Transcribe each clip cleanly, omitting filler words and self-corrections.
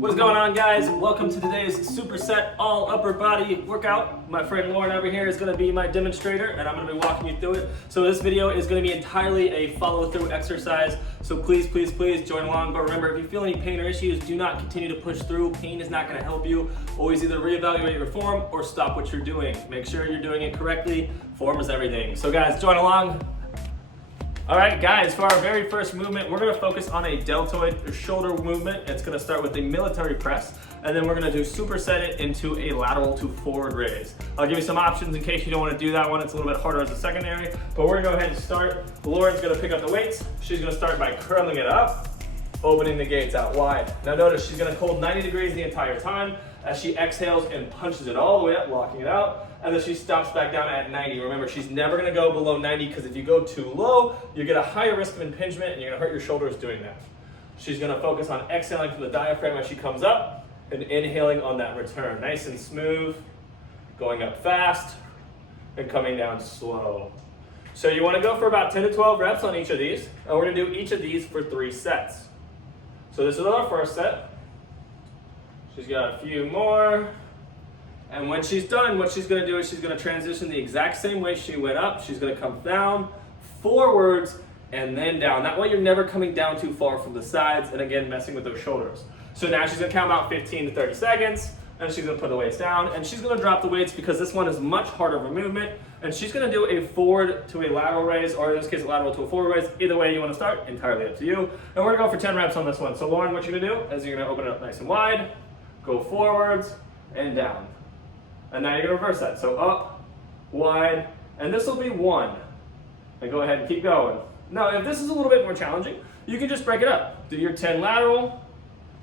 What's going on, guys? Welcome to today's superset all upper body workout. My friend Lauren over here is going to be my demonstrator and I'm going to be walking you through it. So this video is going to be entirely a follow-through exercise. So please join along. But remember, if you feel any pain or issues, do not continue to push through. Pain is not going to help you. Always either reevaluate your form or stop what you're doing. Make sure you're doing it correctly. Form is everything. So guys, join along. All right, guys, for our very first movement, we're gonna focus on a deltoid or shoulder movement. It's gonna start with a military press, and then we're gonna do superset it into a lateral to forward raise. I'll give you some options in case you don't wanna do that one. It's a little bit harder as a secondary, but we're gonna go ahead and start. Lauren's gonna pick up the weights. She's gonna start by curling it up, opening the gates out wide. Now notice she's gonna hold 90 degrees the entire time as she exhales and punches it all the way up, locking it out. And then she stops back down at 90. Remember, she's never gonna go below 90 because if you go too low, you get a higher risk of impingement and you're gonna hurt your shoulders doing that. She's gonna focus on exhaling from the diaphragm as she comes up and inhaling on that return. Nice and smooth, going up fast and coming down slow. So you wanna go for about 10 to 12 reps on each of these, and we're gonna do each of these for 3 sets. So this is our first set. She's got a few more. And when she's done, what she's gonna do is she's gonna transition the exact same way she went up. She's gonna come down, forwards, and then down. That way you're never coming down too far from the sides, and again, messing with those shoulders. So now she's gonna count about 15 to 30 seconds, and she's gonna put the weights down, and she's gonna drop the weights because this one is much harder of a movement, and she's gonna do a forward to a lateral raise, or in this case, a lateral to a forward raise. Either way you wanna start, entirely up to you. And we're gonna go for 10 reps on this one. So Lauren, what you're gonna do is you're gonna open it up nice and wide, go forwards, and down. And now you're gonna reverse that. So up, wide, and this will be 1. And go ahead and keep going. Now, if this is a little bit more challenging, you can just break it up. Do your 10 lateral,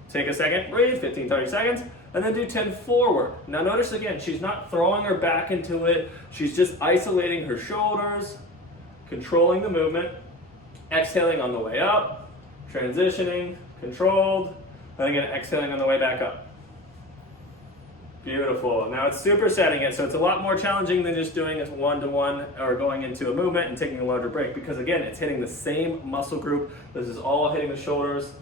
take a second, breathe, 15, 30 seconds, and then do 10 forward. Now notice again, she's not throwing her back into it. She's just isolating her shoulders, controlling the movement, exhaling on the way up, transitioning, controlled, and again, exhaling on the way back up. Beautiful. Now it's supersetting it, so it's a lot more challenging than just doing it one-to-one or going into a movement and taking a larger break, because again, it's hitting the same muscle group. This is all hitting the shoulders,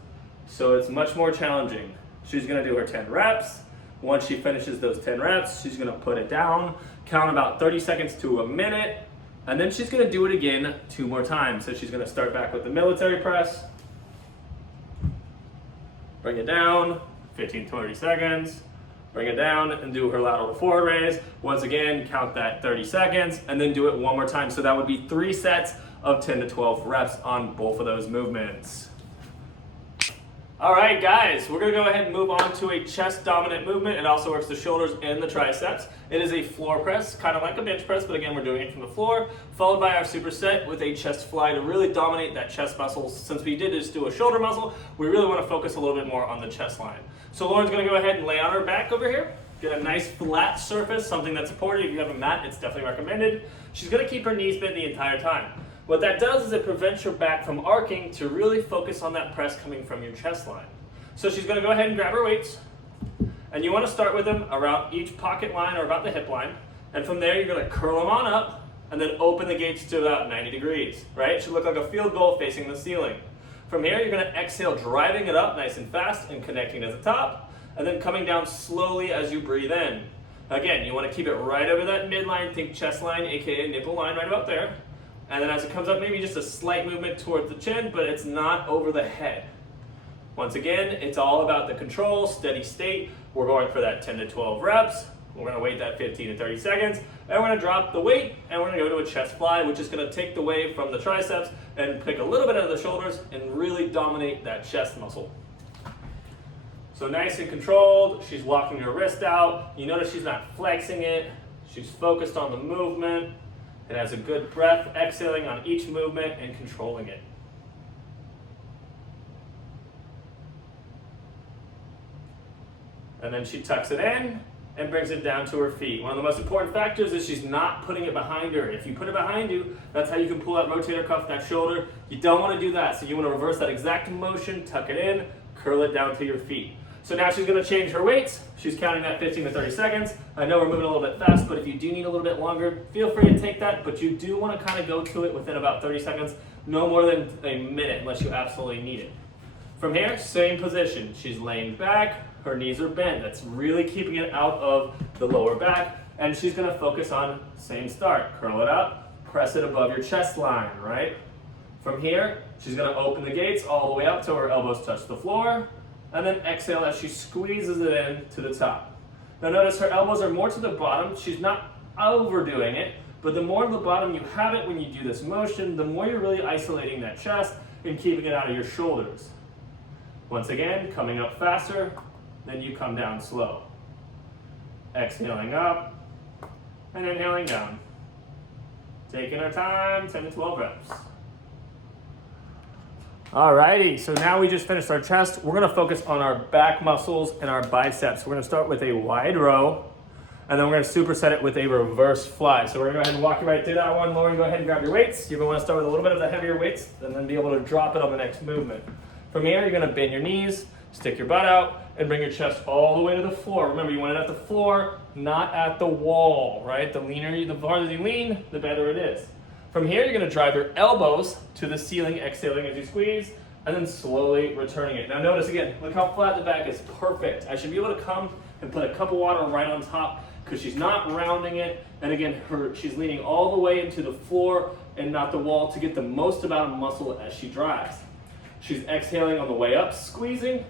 so it's much more challenging. She's gonna do her 10 reps. Once she finishes those 10 reps, she's gonna put it down, count about 30 seconds to a minute, and then she's gonna do it again 2 more times. So she's gonna start back with the military press, bring it down, 15 to 30 seconds, bring it down and do her lateral to forward raise. Once again, count that 30 seconds and then do it 1 more time. So that would be 3 sets of 10 to 12 reps on both of those movements. All right, guys, we're gonna go ahead and move on to a chest dominant movement. It also works the shoulders and the triceps. It is a floor press, kind of like a bench press, but again, we're doing it from the floor, followed by our superset with a chest fly to really dominate that chest muscle. Since we did just do a shoulder muscle, we really wanna focus a little bit more on the chest line. So Lauren's gonna go ahead and lay on her back over here, get a nice flat surface, something that's supported. If you have a mat, it's definitely recommended. She's gonna keep her knees bent the entire time. What that does is it prevents your back from arcing to really focus on that press coming from your chest line. So she's gonna go ahead and grab her weights, and you wanna start with them around each pocket line or about the hip line, and from there you're gonna curl them on up, and then open the gates to about 90 degrees, right? It should look like a field goal facing the ceiling. From here, you're gonna exhale, driving it up nice and fast and connecting to the top, and then coming down slowly as you breathe in. Again, you wanna keep it right over that midline, think chest line, AKA nipple line right about there. And then as it comes up, maybe just a slight movement towards the chin, but it's not over the head. Once again, it's all about the control, steady state. We're going for that 10 to 12 reps. We're gonna wait that 15 to 30 seconds, and we're gonna drop the weight, and we're gonna go to a chest fly, which is gonna take the weight from the triceps and pick a little bit out of the shoulders and really dominate that chest muscle. So nice and controlled, she's walking her wrist out. You notice she's not flexing it. She's focused on the movement. It has a good breath, exhaling on each movement and controlling it. And then she tucks it in and brings it down to her feet. One of the most important factors is she's not putting it behind her. If you put it behind you, that's how you can pull that rotator cuff, that shoulder. You don't want to do that, so you want to reverse that exact motion, tuck it in, curl it down to your feet. So now she's going to change her weights. She's counting that 15 to 30 seconds. I know we're moving a little bit fast, but if you do need a little bit longer, feel free to take that, but you do want to kind of go to it within about 30 seconds, no more than a minute unless you absolutely need it. From here, same position. She's laying back, her knees are bent. That's really keeping it out of the lower back. And she's gonna focus on same start. Curl it up, press it above your chest line, right? From here, she's gonna open the gates all the way up till her elbows touch the floor, and then exhale as she squeezes it in to the top. Now notice her elbows are more to the bottom. She's not overdoing it, but the more to the bottom you have it when you do this motion, the more you're really isolating that chest and keeping it out of your shoulders. Once again, coming up faster, then you come down slow. Exhaling up, and inhaling down. Taking our time, 10 to 12 reps. Alrighty, so now we just finished our chest. We're gonna focus on our back muscles and our biceps. We're gonna start with a wide row, and then we're gonna superset it with a reverse fly. So we're gonna go ahead and walk you right through that one. Lauren, go ahead and grab your weights. You're gonna wanna start with a little bit of the heavier weights, and then be able to drop it on the next movement. From here, you're gonna bend your knees, stick your butt out, and bring your chest all the way to the floor. Remember, you want it at the floor, not at the wall, right? The farther you lean, the better it is. From here, you're gonna drive your elbows to the ceiling, exhaling as you squeeze, and then slowly returning it. Now notice again, look how flat the back is, perfect. I should be able to come and put a cup of water right on top because she's not rounding it. And again, she's leaning all the way into the floor and not the wall to get the most amount of muscle as she drives. She's exhaling on the way up, squeezing,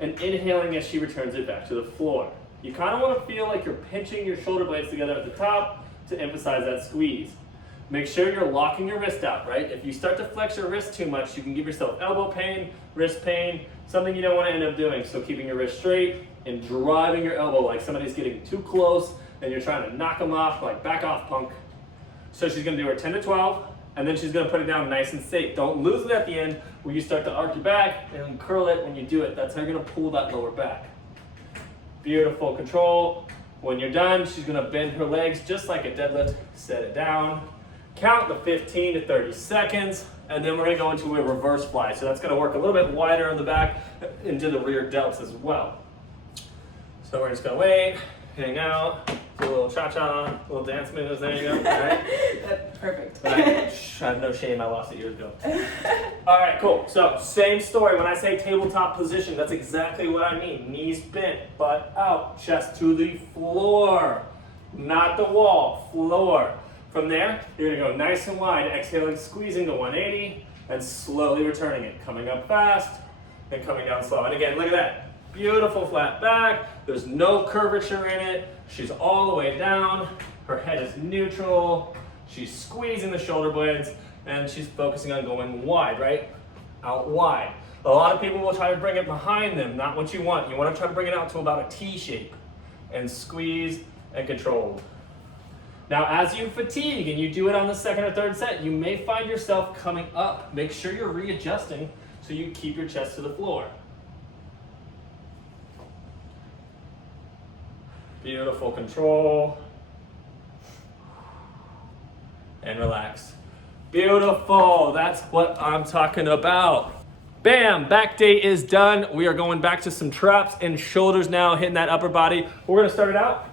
and inhaling as she returns it back to the floor. You kind of want to feel like you're pinching your shoulder blades together at the top to emphasize that squeeze. Make sure you're locking your wrist out, right? If you start to flex your wrist too much, you can give yourself elbow pain, wrist pain, something you don't want to end up doing. So keeping your wrist straight and driving your elbow like somebody's getting too close and you're trying to knock them off, like back off, punk. So she's going to do her 10 to 12, and then she's going to put it down nice and safe. Don't lose it at the end where you start to arc your back and curl it when you do it. That's how you're going to pull that lower back. Beautiful control. When you're done, she's going to bend her legs just like a deadlift. Set it down. Count the 15 to 30 seconds, and then we're going to go into a reverse fly. So that's going to work a little bit wider in the back into the rear delts as well. So we're just going to wait, hang out, do a little cha-cha, a little dance moves. There you go. All right. That's perfect. I have no shame. I lost it years ago. All right, cool. So same story. When I say tabletop position, that's exactly what I mean. Knees bent, butt out, chest to the floor, not the wall, floor. From there, you're gonna go nice and wide, exhaling, squeezing to 180, and slowly returning it. Coming up fast, and coming down slow. And again, look at that. Beautiful flat back. There's no curvature in it. She's all the way down. Her head is neutral. She's squeezing the shoulder blades, and she's focusing on going wide, right? Out wide. A lot of people will try to bring it behind them, not what you want. You wanna try to bring it out to about a T shape, and squeeze and control. Now, as you fatigue and you do it on the second or third set, you may find yourself coming up. Make sure you're readjusting so you keep your chest to the floor. Beautiful control. And relax. Beautiful, that's what I'm talking about. Bam, back day is done. We are going back to some traps and shoulders now, hitting that upper body. We're gonna start it out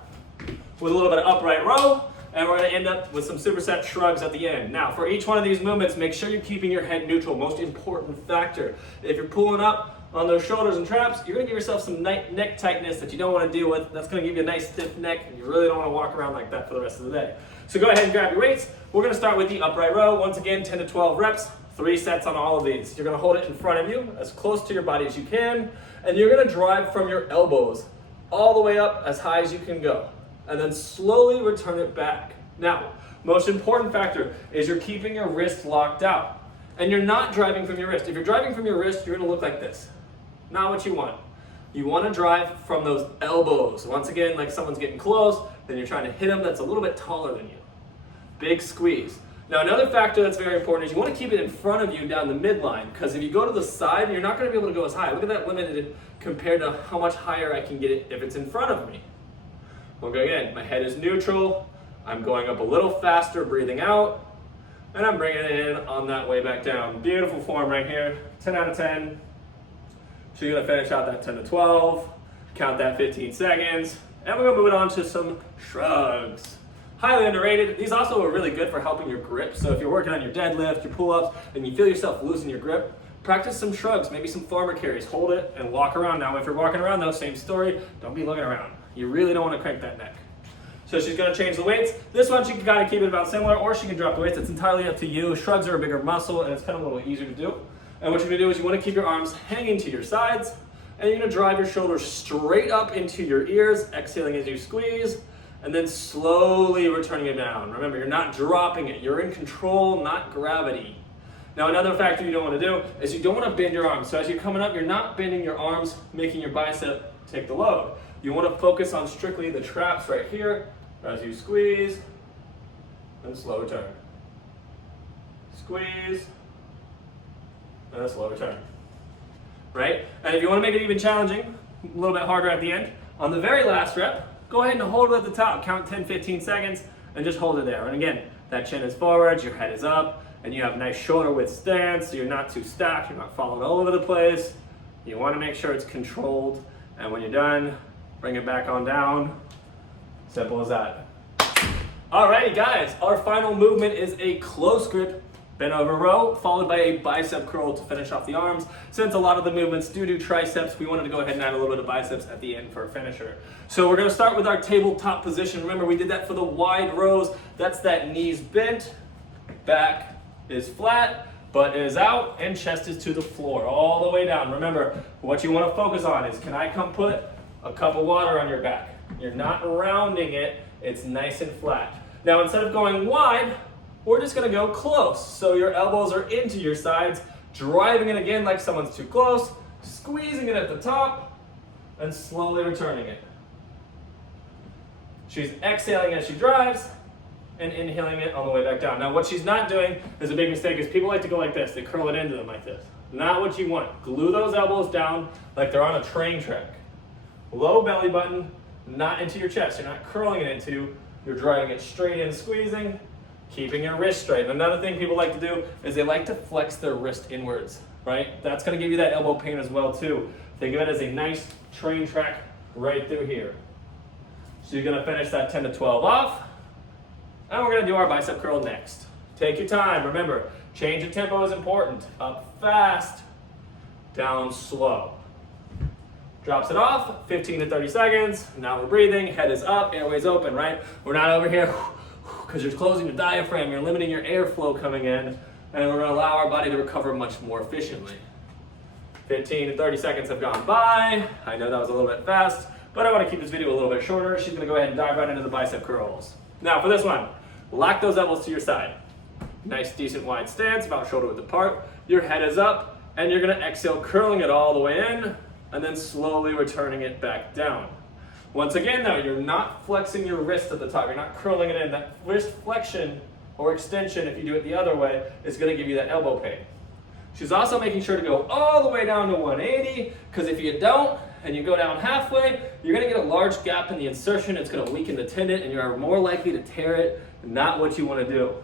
with a little bit of upright row, and we're gonna end up with some superset shrugs at the end. Now, for each one of these movements, make sure you're keeping your head neutral, most important factor. If you're pulling up on those shoulders and traps, you're gonna give yourself some neck tightness that you don't wanna deal with. That's gonna give you a nice stiff neck, and you really don't wanna walk around like that for the rest of the day. So go ahead and grab your weights. We're gonna start with the upright row. Once again, 10 to 12 reps, 3 sets on all of these. You're gonna hold it in front of you, as close to your body as you can, and you're gonna drive from your elbows all the way up as high as you can go, and then slowly return it back. Now, most important factor is you're keeping your wrist locked out, and you're not driving from your wrist. If you're driving from your wrist, you're gonna look like this. Not what you want. You wanna drive from those elbows. Once again, like someone's getting close, then you're trying to hit them that's a little bit taller than you. Big squeeze. Now, another factor that's very important is you wanna keep it in front of you down the midline, because if you go to the side, you're not gonna be able to go as high. Look at that limited compared to how much higher I can get it if it's in front of me. We'll go again, my head is neutral. I'm going up a little faster, breathing out, and I'm bringing it in on that way back down. Beautiful form right here, 10 out of 10. She's gonna finish out that 10 to 12, count that 15 seconds, and we're gonna move it on to some shrugs. Highly underrated. These also are really good for helping your grip. So if you're working on your deadlift, your pull-ups, and you feel yourself losing your grip, Practice some shrugs, maybe some farmer carries. Hold it and walk around. Now, if you're walking around though, same story. Don't be looking around. You really don't want to crank that neck. So she's gonna change the weights. This one, she can kind of keep it about similar, or she can drop the weights. It's entirely up to you. Shrugs are a bigger muscle, and it's kind of a little easier to do. And what you're gonna do is you wanna keep your arms hanging to your sides, and you're gonna drive your shoulders straight up into your ears, exhaling as you squeeze, and then slowly returning it down. Remember, you're not dropping it. You're in control, not gravity. Now, another factor you don't want to do is you don't want to bend your arms. So as you're coming up, you're not bending your arms, making your bicep take the load. You want to focus on strictly the traps right here as you squeeze and slow return. Squeeze and a slow return. Right? And if you want to make it even challenging, a little bit harder at the end, on the very last rep, go ahead and hold it at the top. Count 10, 15 seconds and just hold it there. And again, that chin is forward, your head is up, and you have nice shoulder width stance, so you're not too stacked, you're not falling all over the place. You want to make sure it's controlled, and when you're done, bring it back on down. Simple as that. Alrighty guys, our final movement is a close grip bent over row, followed by a bicep curl to finish off the arms. Since a lot of the movements do triceps, we wanted to go ahead and add a little bit of biceps at the end for a finisher. So we're gonna start with our tabletop position. Remember, we did that for the wide rows. That's that knees bent, back is flat, butt is out, and chest is to the floor, all the way down. Remember, what you wanna focus on is, can I come put a cup of water on your back? You're not rounding it, it's nice and flat. Now, instead of going wide, we're just gonna go close. So your elbows are into your sides, driving it again like someone's too close, squeezing it at the top, and slowly returning it. She's exhaling as she drives, and inhaling it on the way back down. Now, what she's not doing is a big mistake, is people like to go like this. They curl it into them like this. Not what you want. Glue those elbows down like they're on a train track. Low belly button, not into your chest. You're not curling it into, you're driving it straight in, squeezing, keeping your wrist straight. And another thing people like to do is they like to flex their wrist inwards, right? That's gonna give you that elbow pain as well too. Think of it as a nice train track right through here. So you're gonna finish that 10 to 12 off, and we're gonna do our bicep curl next. Take your time, remember, change of tempo is important. Up fast, down slow. Drops it off, 15 to 30 seconds. Now we're breathing, head is up, airways open, right? We're not over here, because you're closing your diaphragm, you're limiting your airflow coming in, and we're gonna allow our body to recover much more efficiently. 15 to 30 seconds have gone by. I know that was a little bit fast, but I wanna keep this video a little bit shorter. She's gonna go ahead and dive right into the bicep curls. Now for this one, lock those elbows to your side. Nice, decent wide stance, about shoulder width apart. Your head is up, and you're gonna exhale, curling it all the way in, and then slowly returning it back down. Once again though, you're not flexing your wrist at the top, you're not curling it in. That wrist flexion or extension, if you do it the other way, is gonna give you that elbow pain. She's also making sure to go all the way down to 180, because if you don't, and you go down halfway, you're gonna get a large gap in the insertion, it's gonna weaken the tendon, and you're more likely to tear it, not what you wanna do.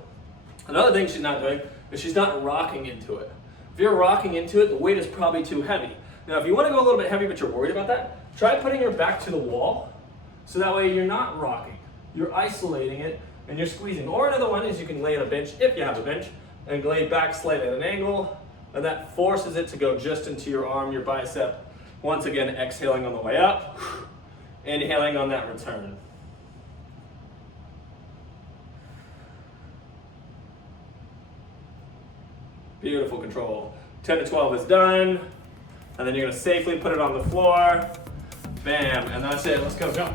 Another thing she's not doing is she's not rocking into it. If you're rocking into it, the weight is probably too heavy. Now, if you wanna go a little bit heavy, but you're worried about that, try putting your back to the wall, so that way you're not rocking. You're isolating it, and you're squeezing. Or another one is you can lay on a bench, if you have a bench, and lay back slightly at an angle, and that forces it to go just into your arm, your bicep. Once again, exhaling on the way up, inhaling on that return. Beautiful control. 10 to 12 is done, and then you're gonna safely put it on the floor. Bam, and that's it, let's go, jump.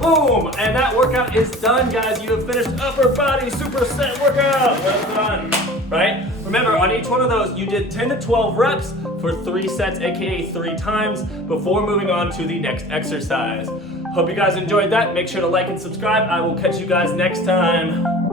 Boom, and that workout is done, guys. You have finished upper body superset workout. Well done, right? Remember, on each one of those, you did 10 to 12 reps for 3 sets, AKA 3 times, before moving on to the next exercise. Hope you guys enjoyed that. Make sure to like and subscribe. I will catch you guys next time.